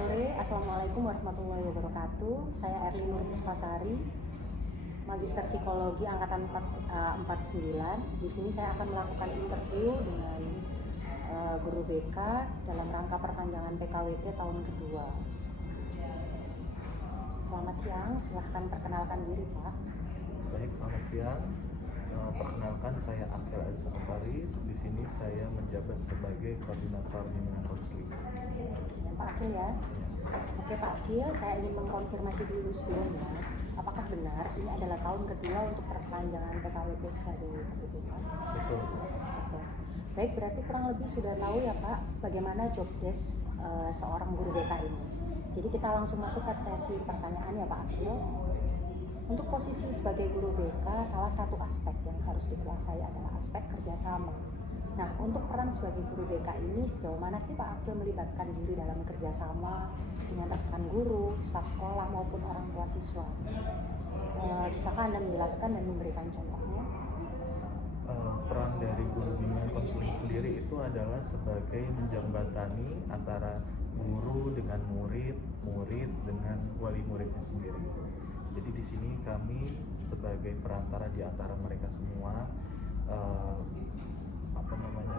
sore, Assalamualaikum warahmatullahi wabarakatuh. Saya Erli Nur Puspasari, Magister Psikologi Angkatan 49. Di sini saya akan melakukan interview dengan guru BK dalam rangka perpanjangan PKWT tahun kedua. Selamat siang, silahkan perkenalkan diri Pak. Baik, selamat siang. Perkenalkan, saya Akil Azhar Faris. Di sini saya menjabat sebagai koordinator bimbingan konseling. Pak Akil ya. Oke Pak Akil, saya ingin mengkonfirmasi dulu sebelumnya, apakah benar ini adalah tahun kedua untuk perpanjangan PKWT sebagai guru BK? Betul. Betul. Baik, berarti kurang lebih sudah tahu ya Pak, bagaimana job desk seorang guru BK ini. Jadi kita langsung masuk ke sesi pertanyaan ya Pak Akil. Untuk posisi sebagai guru BK, salah satu aspek yang harus dikuasai adalah aspek kerjasama. Nah, untuk peran sebagai guru BK ini sejauh mana sih Pak Akil melibatkan diri dalam kerjasama dengan rekan guru, staf sekolah maupun orang tua siswa? Bisakah Anda menjelaskan dan memberikan contohnya? Peran dari guru bimbingan konseling sendiri itu adalah sebagai menjembatani antara guru dengan murid, murid dengan wali muridnya sendiri. Jadi di sini kami sebagai perantara di antara mereka semua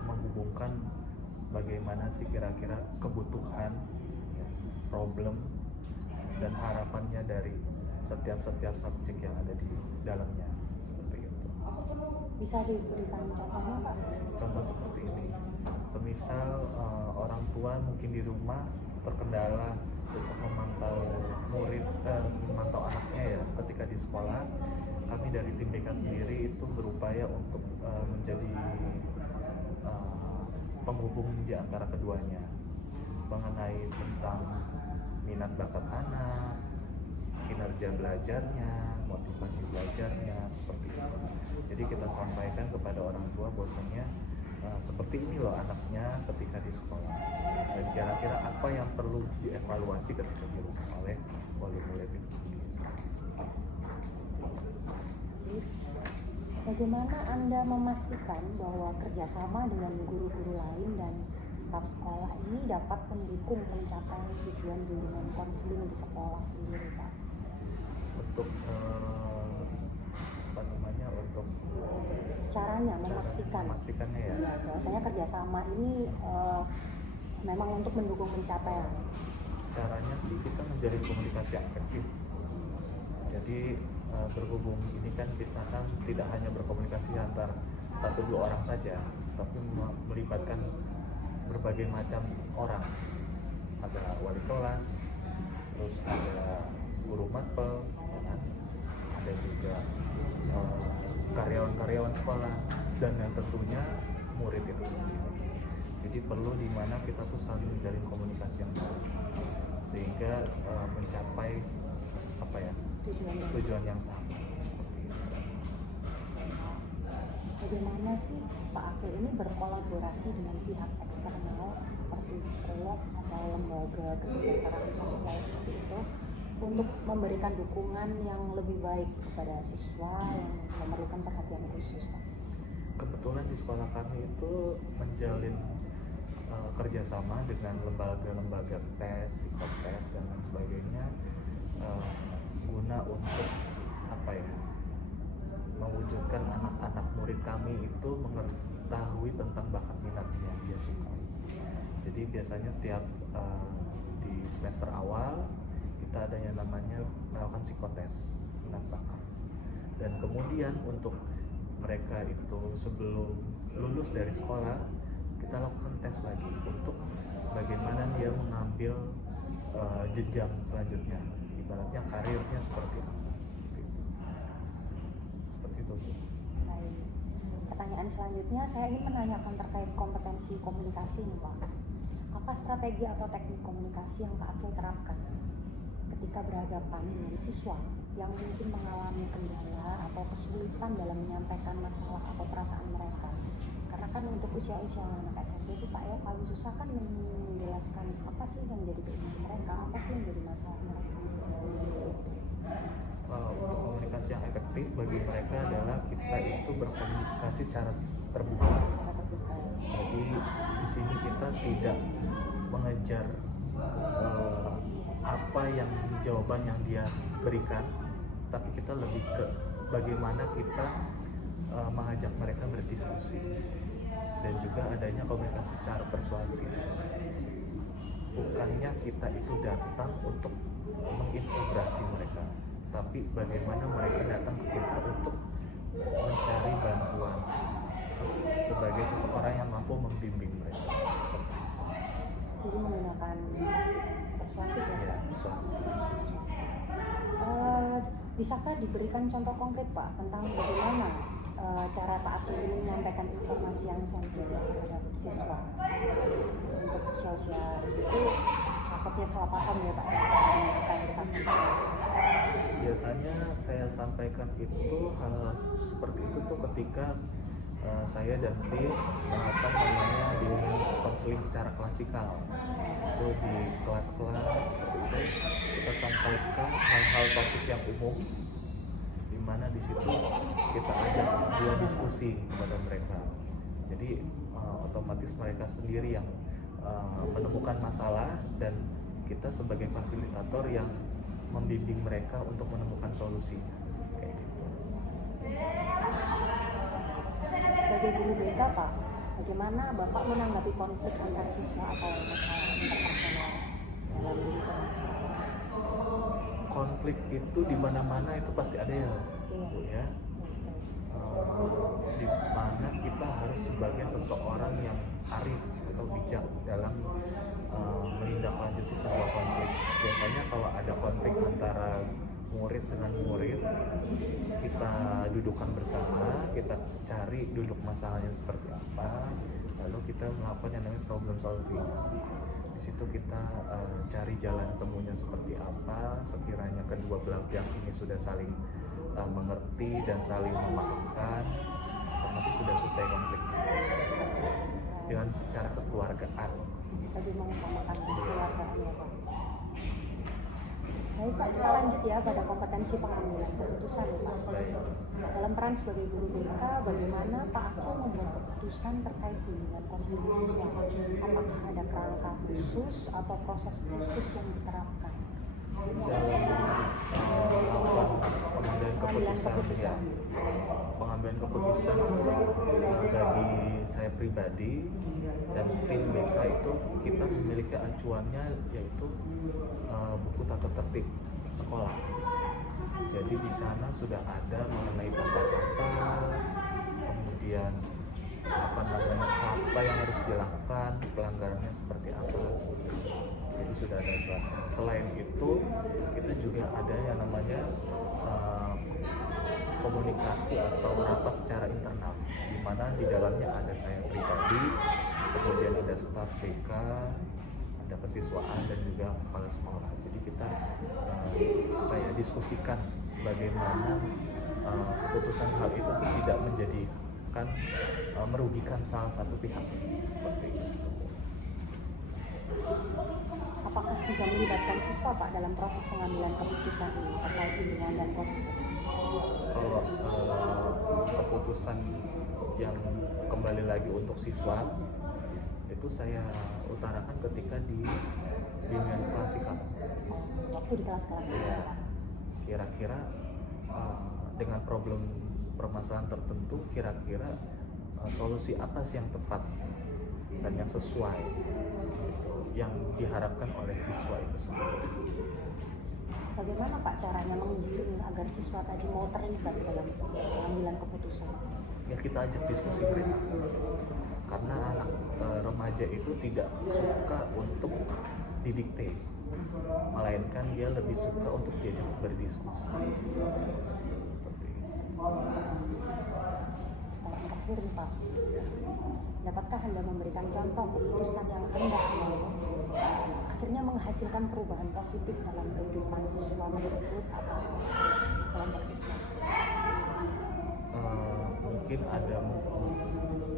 menghubungkan bagaimana sih kira-kira kebutuhan, problem dan harapannya dari setiap subjek yang ada di dalamnya, seperti itu. Bisa diberikan contohnya Pak? Contoh seperti ini, semisal orang tua mungkin di rumah terkendala untuk memantau memantau anaknya ya ketika di sekolah. Kami dari tim BK sendiri itu berupaya untuk menjadi penghubung di antara keduanya mengenai tentang minat bakat anak, kinerja belajarnya, motivasi belajarnya, seperti itu. Jadi kita sampaikan kepada orang tua bahwasanya seperti ini loh anaknya ketika di sekolah, dan kira-kira apa yang perlu dievaluasi ketika di rumah oleh wali murid itu sendiri. Bagaimana Anda memastikan bahwa kerjasama dengan guru-guru lain dan staf sekolah ini dapat mendukung pencapaian tujuan bimbingan konseling di sekolah sendiri, Pak? Untuk untuk caranya memastikannya ya, bahwasanya kerjasama ini memang untuk mendukung pencapaian. Caranya sih kita menjadi komunikasi yang efektif. Jadi berhubung ini kan kita kan tidak hanya berkomunikasi antar 1-2 orang saja, tapi melibatkan berbagai macam orang. Ada wali kelas, terus ada guru mapel, ada juga karyawan-karyawan sekolah, dan yang tentunya murid itu sendiri. Jadi perlu di mana kita tuh saling menjalin komunikasi yang baik sehingga mencapai tujuan yang sama, seperti itu. Bagaimana sih Pak Akil ini berkolaborasi dengan pihak eksternal seperti psikolog atau lembaga kesejahteraan sosial seperti itu untuk memberikan dukungan yang lebih baik kepada siswa yang memerlukan perhatian khusus, Pak? Kebetulan di sekolah kami itu menjalin kerjasama dengan lembaga-lembaga tes, psikotes dan lain sebagainya, guna untuk mewujudkan anak-anak murid kami itu mengetahui tentang bakat minatnya yang dia suka. Jadi biasanya tiap di semester awal kita ada yang namanya melakukan psikotes minat bakat, dan kemudian untuk mereka itu sebelum lulus dari sekolah kita lakukan tes lagi untuk bagaimana dia mengambil jenjang selanjutnya, ibaratnya karirnya seperti apa, seperti itu. Baik. Pertanyaan selanjutnya saya ingin menanyakan terkait kompetensi komunikasi nih Pak. Apa strategi atau teknik komunikasi yang Pak Akil terapkan ketika berhadapan dengan siswa yang mungkin mengalami kendala atau kesulitan dalam menyampaikan masalah atau perasaan mereka? Karena kan untuk usia-usia anak SMP itu Pak ya, paling susah kan menjelaskan apa sih yang menjadi keinginan mereka, apa sih yang menjadi masalah mereka. Untuk komunikasi yang efektif bagi mereka adalah kita itu berkomunikasi secara terbuka. Jadi di sini kita tidak mengejar yang jawaban yang dia berikan, tapi kita lebih ke bagaimana kita mengajak mereka berdiskusi, dan juga adanya komunikasi secara persuasif. Bukannya kita itu datang untuk mengintegrasi mereka, tapi bagaimana mereka datang ke kita untuk mencari bantuan sebagai seseorang yang mampu membimbing mereka. Jadi menggunakan persuasif ya? Ya, persuasi. Bisakah diberikan contoh konkret Pak tentang bagaimana cara Pak Akil ini menyampaikan informasi yang sensitif terhadap siswa? Untuk usia-usia segitu takutnya salah paham ya Pak, apa yang kita sampaikan. Biasanya saya sampaikan itu hal seperti itu tuh ketika saya dan tim di konseling secara klasikal. Itu di kelas-kelas seperti itu kita sampaikan hal-hal topik yang umum, di mana di situ kita ajak sebuah diskusi kepada mereka. Jadi otomatis mereka sendiri yang menemukan masalah, dan kita sebagai fasilitator yang membimbing mereka untuk menemukan solusinya. Kayak gitu. Sebagai guru BK Pak, bagaimana Bapak menanggapi konflik antar siswa atau masalah interpersonal dalam lingkungan sekolah? Konflik itu di mana-mana itu pasti ada ya, Bu ya. Di mana kita harus sebagai seseorang yang arif atau bijak dalam menindaklanjuti sebuah konflik. Biasanya kalau ada konflik antara murid dengan murid, kita dudukkan bersama, kita cari duduk masalahnya seperti apa, lalu kita melakukan yang namanya problem solving. Di situ kita cari jalan temunya seperti apa. Sekiranya kedua belah pihak ini sudah saling mengerti dan saling memaafkan, otomatis sudah selesai konflik dengan secara kekeluargaan. Lebih mengutamakan kekeluargaan ya Pak. Baik Pak, kita lanjut ya pada kompetensi pengambilan keputusan ya Pak. Baik. Dalam peran sebagai guru BK, bagaimana Pak Akil membuat keputusan terkait bimbingan konseling siswa? Apakah ada kerangka khusus atau proses khusus yang diterapkan? Dalam melakukan pengambilan keputusan, pengambilan keputusan bagi saya pribadi dan tim BK itu kita memiliki acuannya, yaitu buku tata tertib sekolah. Jadi di sana sudah ada mengenai pasal-pasal, kemudian apa yang harus dilakukan, pelanggarannya seperti apa, seperti itu. Jadi sudah ada acuan. Selain itu kita juga ada yang namanya komunikasi atau rapat secara internal, di mana di dalamnya ada saya pribadi, kemudian ada staf BK, ada kesiswaan, dan juga kepala sekolah. Jadi kita diskusikan bagaimana keputusan hal itu tuh tidak menjadikan merugikan salah satu pihak, seperti itu. Apakah juga melibatkan siswa Pak dalam proses pengambilan keputusan ini terkait bimbingan dan konseling? Kalau keputusan yang kembali lagi untuk siswa itu saya utarakan ketika di bimbingan klasikal. Waktu di kelas-kelas Ya, kira-kira dengan permasalahan tertentu, kira-kira solusi apa sih yang tepat dan yang sesuai gitu, yang diharapkan oleh siswa itu sendiri. Bagaimana Pak caranya menggiring agar siswa tadi mau terlibat dalam pengambilan keputusan? Ya kita ajak diskusi mereka, karena anak remaja itu tidak suka untuk didikte, melainkan dia lebih suka untuk diajak berdiskusi. Seperti itu. Terakhir nih Pak, dapatkah Anda memberikan contoh keputusan yang Anda ambil akhirnya menghasilkan perubahan positif dalam kehidupan siswa tersebut atau kelompok siswa? Mungkin ada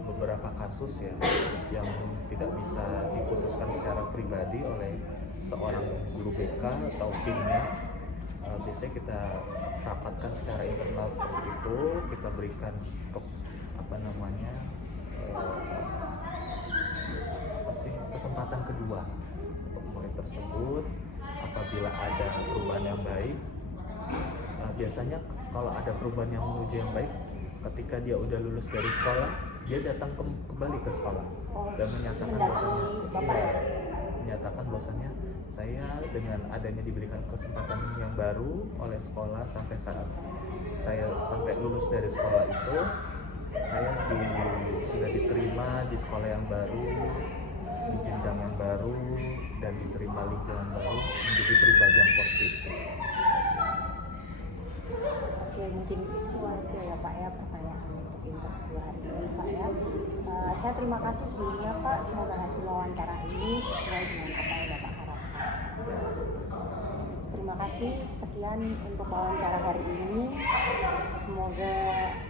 beberapa kasus ya yang tidak bisa diputuskan secara pribadi oleh seorang guru BK atau timnya. Biasanya kita rapatkan secara internal seperti itu, kita berikan kesempatan kedua untuk murid tersebut apabila ada perubahan yang baik. Biasanya kalau ada perubahan yang menuju yang baik, ketika dia udah lulus dari sekolah, dia datang kembali ke sekolah dan menyatakan bahwasannya, Bapak ya? menyatakan bahwasannya saya dengan adanya diberikan kesempatan yang baru oleh sekolah sampai saat saya sampai lulus dari sekolah itu, saya sudah diterima di sekolah yang baru, di jenjang yang baru, dan diterima lingkungan baru menjadi pribadi yang positif. Oke, mungkin itu aja ya Pak ya pertanyaan untuk interview hari ini Pak ya. Saya terima kasih sebelumnya Pak, semoga hasil wawancara ini sesuai dengan apa yang Bapak harapkan. Terima kasih, sekian untuk wawancara hari ini. Semoga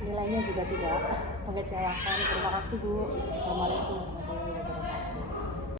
nilainya juga tidak mengecewakan. Terima kasih Bu. Assalamualaikum warahmatullahi wabarakatuh.